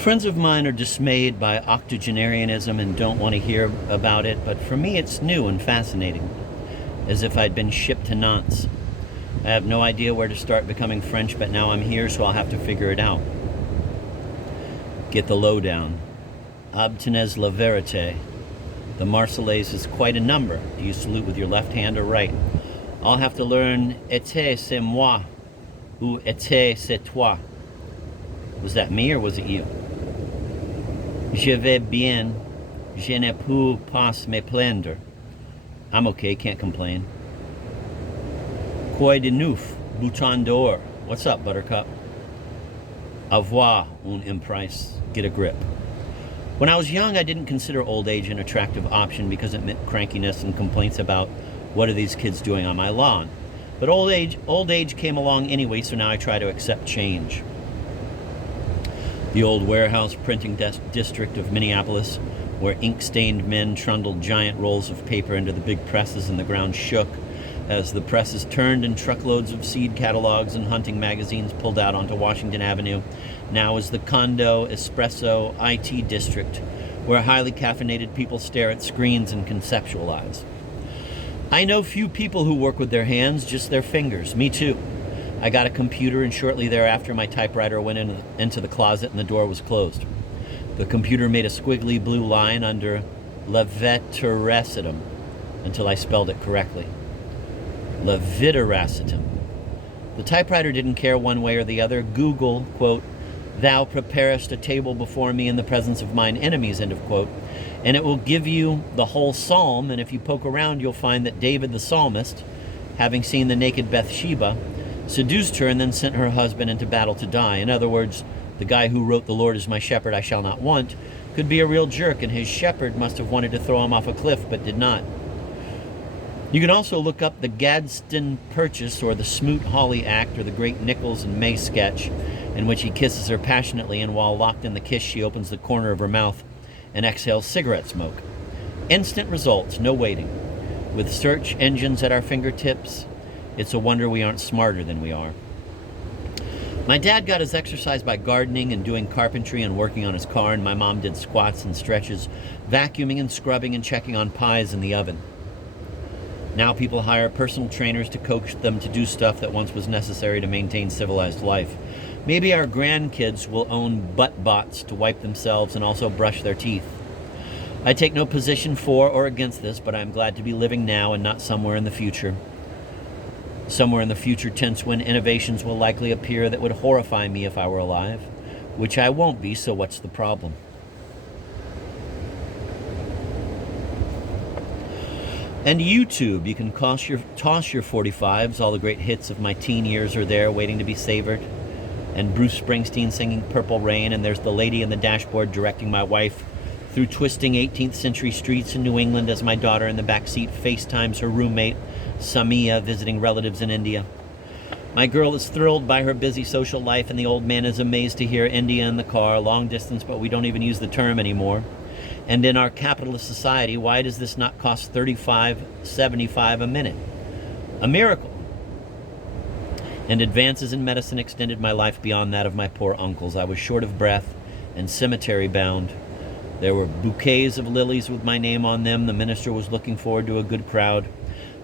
Friends of mine are dismayed by octogenarianism and don't want to hear about it, but for me it's new and fascinating, as if I'd been shipped to Nantes. I have no idea where to start becoming French, but now I'm here, so I'll have to figure it out. Get the lowdown. Obtenez la vérité. The Marseillaise is quite a number. Do you salute with your left hand or right? I'll have to learn était c'est moi, ou était c'est toi. Was that me or was it you? Je vais bien. Je ne peux pas me plaindre. I'm okay, can't complain. Quoi de neuf? Bouton d'or. What's up, Buttercup? Avoir un emprise. Get a grip. When I was young, I didn't consider old age an attractive option because it meant crankiness and complaints about what are these kids doing on my lawn. But old age came along anyway, so now I try to accept change. The old warehouse printing district of Minneapolis, where ink-stained men trundled giant rolls of paper into the big presses and the ground shook as the presses turned and truckloads of seed catalogs and hunting magazines pulled out onto Washington Avenue, now is the condo, espresso, IT district, where highly caffeinated people stare at screens and conceptualize. I know few people who work with their hands, just their fingers. Me too. I got a computer, and shortly thereafter my typewriter went into the closet and the door was closed. The computer made a squiggly blue line under levetiracetum until I spelled it correctly. Levitiracetum. The typewriter didn't care one way or the other. Google, quote, "Thou preparest a table before me in the presence of mine enemies," end of quote. And it will give you the whole psalm, and if you poke around, you'll find that David the psalmist, having seen the naked Bathsheba, seduced her and then sent her husband into battle to die. In other words, the guy who wrote "The Lord is my shepherd, I shall not want" could be a real jerk, and his shepherd must have wanted to throw him off a cliff, but did not. You can also look up the Gadsden Purchase or the Smoot-Hawley Act or the Great Nichols and May sketch, in which he kisses her passionately, and while locked in the kiss, she opens the corner of her mouth and exhales cigarette smoke. Instant results, no waiting. With search engines at our fingertips, it's a wonder we aren't smarter than we are. My dad got his exercise by gardening and doing carpentry and working on his car, and my mom did squats and stretches, vacuuming and scrubbing and checking on pies in the oven. Now people hire personal trainers to coach them to do stuff that once was necessary to maintain civilized life. Maybe our grandkids will own butt bots to wipe themselves and also brush their teeth. I take no position for or against this, but I'm glad to be living now and not somewhere in the future. Somewhere in the future tense when innovations will likely appear that would horrify me if I were alive, which I won't be, so what's the problem? And YouTube, you can toss your 45s. All the great hits of my teen years are there waiting to be savored. And Bruce Springsteen singing Purple Rain, and there's the lady in the dashboard directing my wife through twisting 18th century streets in New England as my daughter in the backseat FaceTimes her roommate, Samia, visiting relatives in India. My girl is thrilled by her busy social life, and the old man is amazed to hear India in the car, long distance, but we don't even use the term anymore. And in our capitalist society, why does this not cost $35.75 a minute? A miracle. And advances in medicine extended my life beyond that of my poor uncles. I was short of breath and cemetery bound. There were bouquets of lilies with my name on them. The minister was looking forward to a good crowd.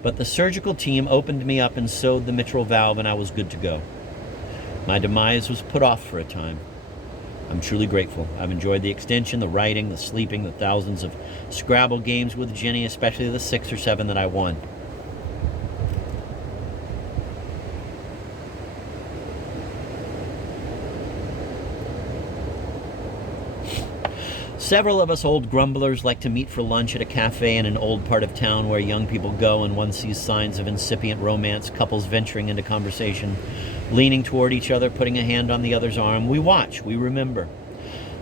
But the surgical team opened me up and sewed the mitral valve, and I was good to go. My demise was put off for a time. I'm truly grateful. I've enjoyed the extension, the writing, the sleeping, the thousands of Scrabble games with Jenny, especially the 6 or 7 that I won. Several of us old grumblers like to meet for lunch at a cafe in an old part of town where young people go, and one sees signs of incipient romance, couples venturing into conversation, leaning toward each other, putting a hand on the other's arm. We watch, we remember.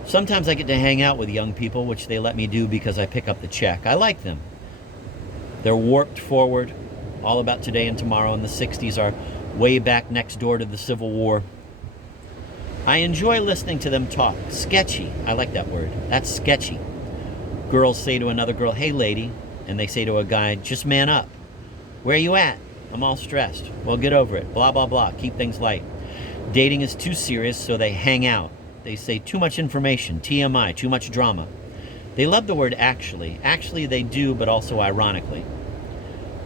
Sometimes I get to hang out with young people, which they let me do because I pick up the check. I like them. They're warped forward, all about today and tomorrow, and the 60s are way back next door to the Civil War. I enjoy listening to them talk. Sketchy. I like that word. That's sketchy. Girls say to another girl, "Hey, lady." And they say to a guy, "Just man up." "Where you at?" "I'm all stressed." "Well, get over it." Blah, blah, blah. Keep things light. Dating is too serious, so they hang out. They say too much information, TMI, too much drama. They love the word actually. Actually, they do, but also ironically.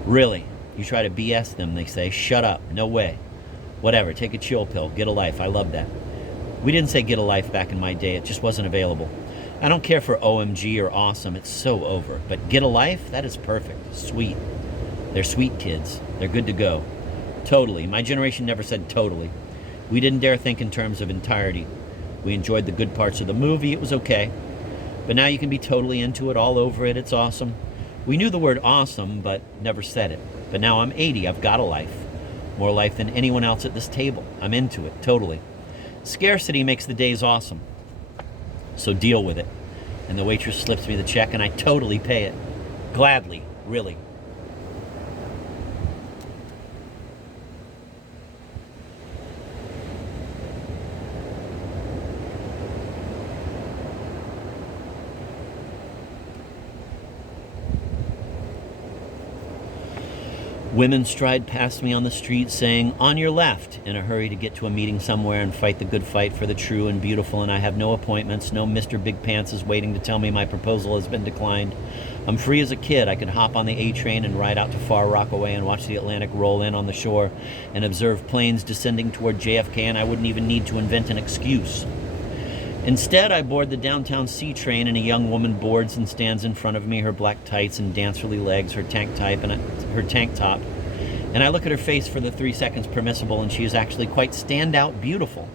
Really? You try to BS them, they say. Shut up. No way. Whatever. Take a chill pill. Get a life. I love that. We didn't say get a life back in my day. It just wasn't available. I don't care for OMG or awesome. It's so over. But get a life? That is perfect. Sweet. They're sweet kids. They're good to go. Totally. My generation never said totally. We didn't dare think in terms of entirety. We enjoyed the good parts of the movie. It was okay. But now you can be totally into it, all over it. It's awesome. We knew the word awesome, but never said it. But now I'm 80. I've got a life. More life than anyone else at this table. I'm into it, totally. Scarcity makes the days awesome. So deal with it. And the waitress slips me the check, and I totally pay it. Gladly, really. Women stride past me on the street saying, "On your left," in a hurry to get to a meeting somewhere and fight the good fight for the true and beautiful, and I have no appointments. No Mr. Big Pants is waiting to tell me my proposal has been declined. I'm free as a kid. I could hop on the A train and ride out to Far Rockaway and watch the Atlantic roll in on the shore and observe planes descending toward JFK, and I wouldn't even need to invent an excuse. Instead, I board the downtown C train, and a young woman boards and stands in front of me, her black tights and dancerly legs, her tank top. And I look at her face for the 3 seconds permissible, and she is actually quite standout beautiful.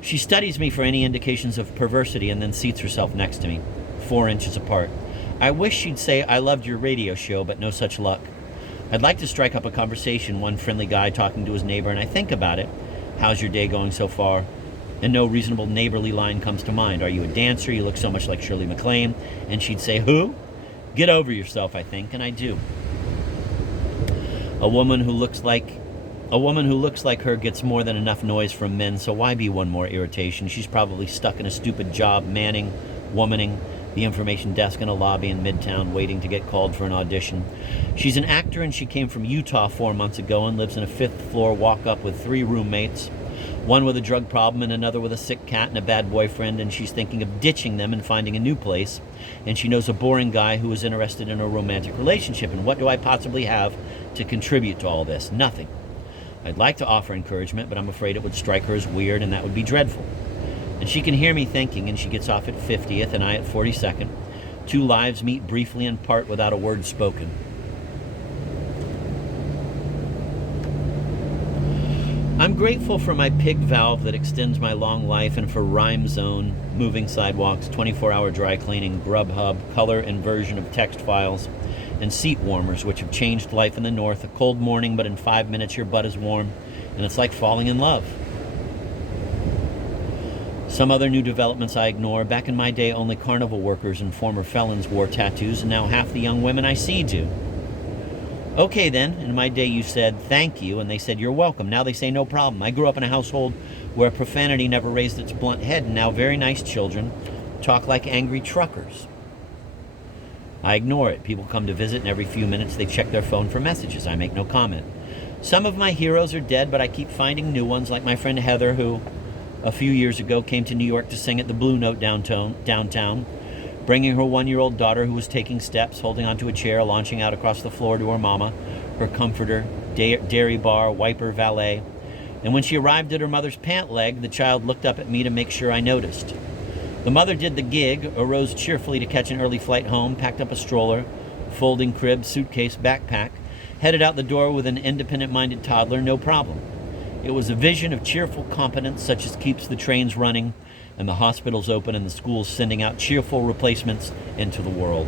She studies me for any indications of perversity and then seats herself next to me, 4 inches apart. I wish she'd say, "I loved your radio show," but no such luck. I'd like to strike up a conversation, one friendly guy talking to his neighbor, and I think about it. How's your day going so far? And no reasonable neighborly line comes to mind. Are you a dancer? You look so much like Shirley MacLaine. And she'd say, "Who?" Get over yourself, I think, and I do. A woman who looks like her gets more than enough noise from men, so why be one more irritation? She's probably stuck in a stupid job, manning, womaning the information desk in a lobby in Midtown, waiting to get called for an audition. She's an actor, and she came from Utah 4 months ago and lives in a 5th-floor walk-up with 3 roommates, one with a drug problem and another with a sick cat and a bad boyfriend, and she's thinking of ditching them and finding a new place. And she knows a boring guy who is interested in a romantic relationship. And what do I possibly have to contribute to all this? Nothing. I'd like to offer encouragement, but I'm afraid it would strike her as weird, and that would be dreadful. And she can hear me thinking, and she gets off at 50th and I at 42nd. 2 lives meet briefly and part without a word spoken. I'm grateful for my pig valve that extends my long life, and for Rhyme Zone, moving sidewalks, 24-hour dry cleaning, Grubhub, color inversion of text files, and seat warmers, which have changed life in the North. A cold morning, but in 5 minutes your butt is warm, and it's like falling in love. Some other new developments I ignore. Back in my day, only carnival workers and former felons wore tattoos, and now half the young women I see do. Okay then, in my day you said thank you, and they said you're welcome. Now they say no problem. I grew up in a household where profanity never raised its blunt head, and now very nice children talk like angry truckers. I ignore it. People come to visit, and every few minutes they check their phone for messages. I make no comment. Some of my heroes are dead, but I keep finding new ones, like my friend Heather, who a few years ago came to New York to sing at the Blue Note downtown, bringing her 1-year-old daughter, who was taking steps, holding onto a chair, launching out across the floor to her mama, her comforter, dairy bar, wiper, valet. And when she arrived at her mother's pant leg, the child looked up at me to make sure I noticed. The mother did the gig, arose cheerfully to catch an early flight home, packed up a stroller, folding crib, suitcase, backpack, headed out the door with an independent-minded toddler, no problem. It was a vision of cheerful competence, such as keeps the trains running and the hospitals open and the schools sending out cheerful replacements into the world.